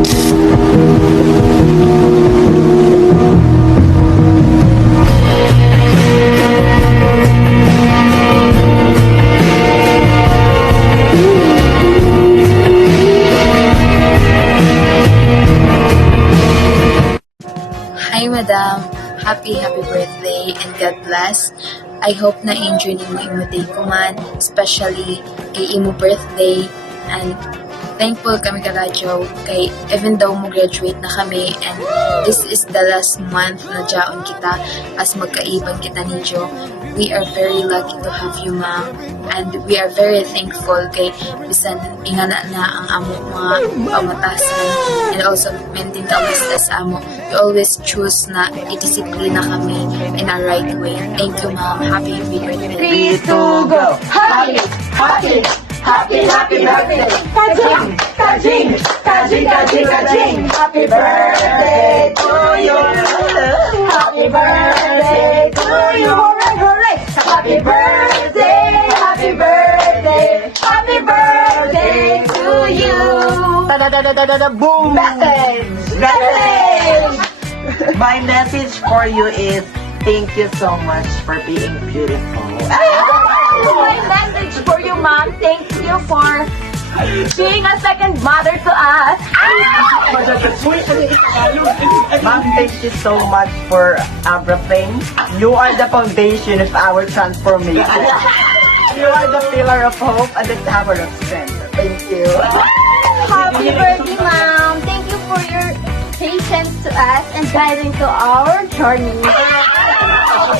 Hi, Madam. Happy birthday and God bless. I hope na enjoy ni mo imo day ko man, especially kay imo birthday, and thankful kami karadyo kay even though mo graduate na kami and this is the last month na jaon kita as magkaiban kita ni Jo. We are very lucky to have you, ma'am, and we are very thankful kay bisan ingana na ang amo mga pamatasan and also maintain kami sa amo. We always choose na i-discipline na kami in a right way. Thank you, ma'am. Happy birthday. 3, 2, go! Happy birthday! Kajing! Kajing! Kajing! Kajing! Kajing! Happy birthday to you! Happy birthday to you! Hooray! Hooray! Happy birthday! Happy birthday! Happy birthday to you! Da-da-da-da-da-da, boom! Message! Message! My message for you is thank you so much for being beautiful. My message for you, Mom. Thank you for being a second mother to us. Ma'am, thank you so much for everything. You are the foundation of our transformation. You are the pillar of hope and the tower of strength. Thank you. Happy birthday, Mom. Thank you for your patience to us and guiding to our journey. Happy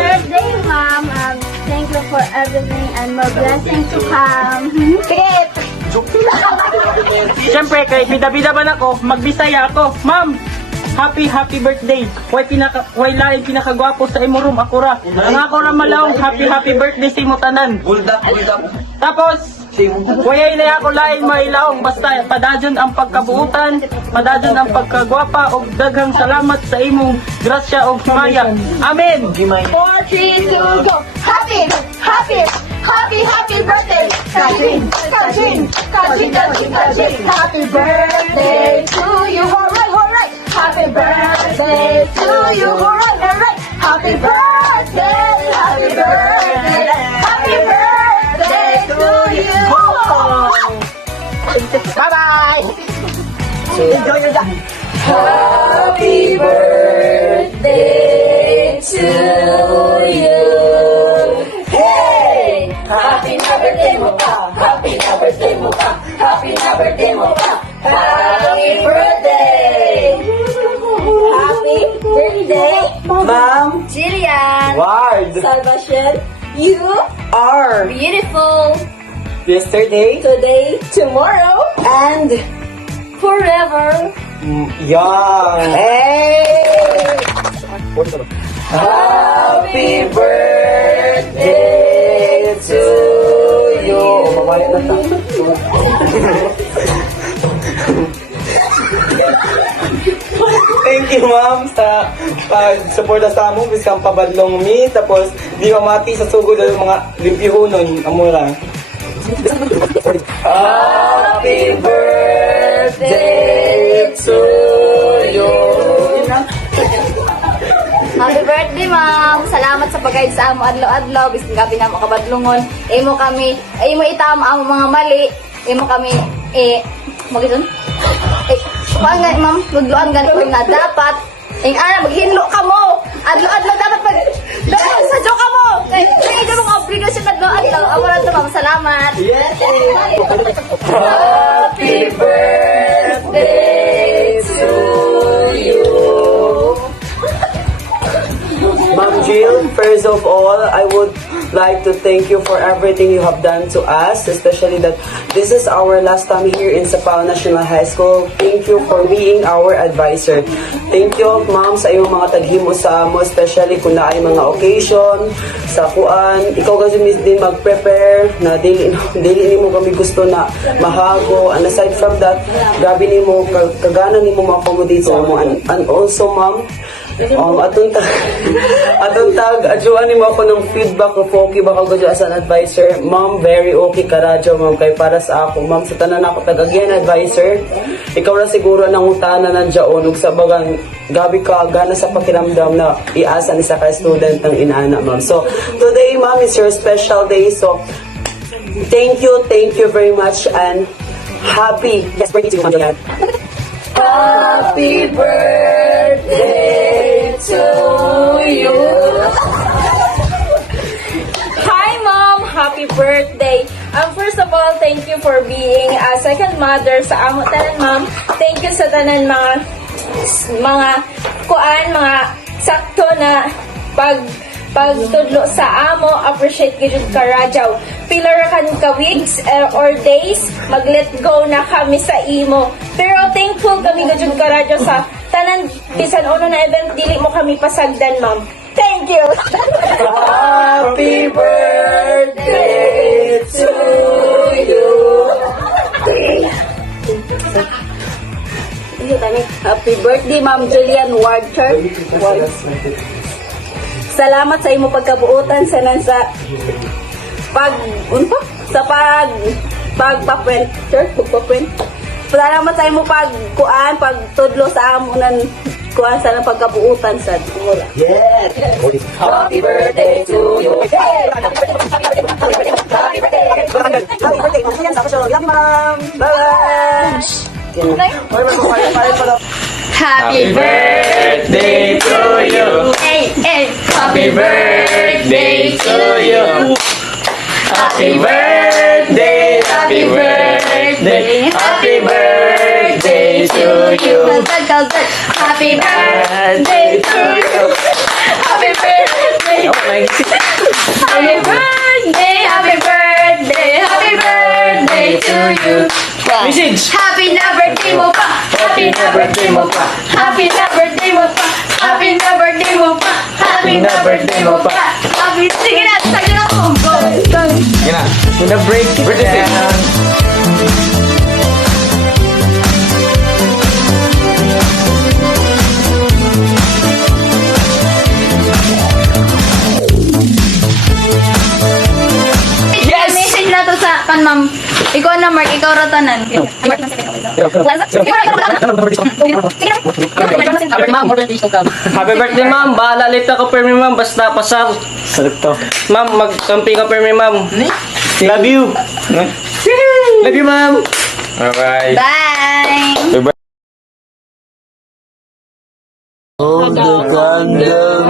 birthday, Mom. Thank you for everything and more blessings to come. Great! Siyempre, kay bida-bida man ako, magbisaya ako. Ma'am, happy birthday. Way lain pinakagwapo sa imo room, ako ra. Ang ako ra malawong, happy birthday sa imo tanan. Buldak. Tapos, wayay na ako lain mailawong, basta padadyon ang pagkabuutan, padadyon ang pagkagwapa, og daghang salamat sa imong grasya og maya. Amen! 4, 3, 2, go! Happy birthday! Kajing! Kajing! Kajing! Kajing! Kajing! Happy birthday to you! Hooray! Hooray! Happy birthday to you! Hooray! Hooray! Happy birthday! Happy birthday! Happy birthday to you! Bye-bye! Enjoy your day! Happy birthday to you! Hey! Happy birthday mo pa! Happy birthday mo pa! Happy birthday mo pa! Happy birthday! Happy birthday, Ma'am, Jillian! Ward, Salvation, you are beautiful yesterday, today, tomorrow, and forever. young. Hey! Happy birthday to you. Mamalit na ta. Thank you, ma'am, sa pag-suporta sa among biskang pabadlong mi. Tapos, di mamati sa sugod ng mga limpihunon. Amura. Happy birthday to you. Happy birthday, ma'am! Salamat sa pag-guide sa amo adlaw-adlaw. Bisan gabi na makabadlungon. Imo itama amo mga mali. Imo kami, magidon? Kuhaan nga, ma'am, ludloan ganito na dapat. Maghinlo ka mo! Adlaw-adlaw dapat sa jo ka mo! Kaya ito mga obligasyon adlaw-adlaw. Amo na ito, ma'am. Salamat! Yes! Happy birthday to you! Ma'am Jill, first of all, I would like to thank you for everything you have done to us, especially that this is our last time here in Sapao National High School. Thank you for being our advisor. Thank you, ma'am, sa iyong mga taghimo sa amo, especially kung na ay mga occasion, sa kuan. Ikaw kasi din mag-prepare na dili mo kami gusto na mahago. And aside from that, grabe ni mo, kagana ni mo ma-accommodate sa amo. And also, ma'am, atong tag, adjuan mo ako ng feedback ng Poki, baka ko dyan as an advisor. Ma'am, very okay ka radyo, ma'am. Kay para sa ako, ma'am, sa tanan ako tag again advisor. Ikaw na siguro nang utana ng dyaon, ug sa bagang gabi ka, gana sa pakiramdam na iasa ni sa ka-student ng inana, ma'am. So, today, ma'am, is your special day. So, thank you very much, and happy. Yes, birthday to you, ma'am Julian. Happy birthday to you. Hi, Mom! Happy birthday! First of all, thank you for being a second mother sa amo tanan, Ma'am. Thank you sa tanan mga sakto na pagtudlo sa amo. Appreciate gid ka radyaw. Pila ra kan ka weeks or days mag-let go na kami sa imo. Pero thankful kami gid ka radyaw sa tanan bisan uno na event dili mo kami pasagdan, Ma'am. Thank you. Happy birthday to you. Happy birthday, Ma'am Julian Wardcher. Salamat sa imo pagkabuutan sa pagpaprint. Salamat sa imo pagtudlo sa amo nan kuan sa pagkabuutan sa mula. Yes. Happy birthday to you. Happy birthday, Happy ma'am. Bye-bye. Happy birthday to you. Happy birthday to you. Happy birthday, happy birthday, happy birthday to you. Happy birthday to you. Happy birthday. Happy birthday, happy birthday, happy birthday to you. Message! Happy na birthday mo pa! Happy na birthday mo pa! Happy na birthday mo pa! Happy na birthday mo pa! Happy na birthday mo pa! Happy... Sige na! Sige na ako! Go! Sige na. Gonna break it down. Yes! Message na to sa kan ma'am. Ikaw na Mark, ikaw ratanan. Happy birthday, ma'am. Bahala late ako per ma'am. Basta pasar. Sakto. Ma'am, magkampi ka per ma'am. Love you. Love you, ma'am. Bye-bye. Bye! Oh, the thunder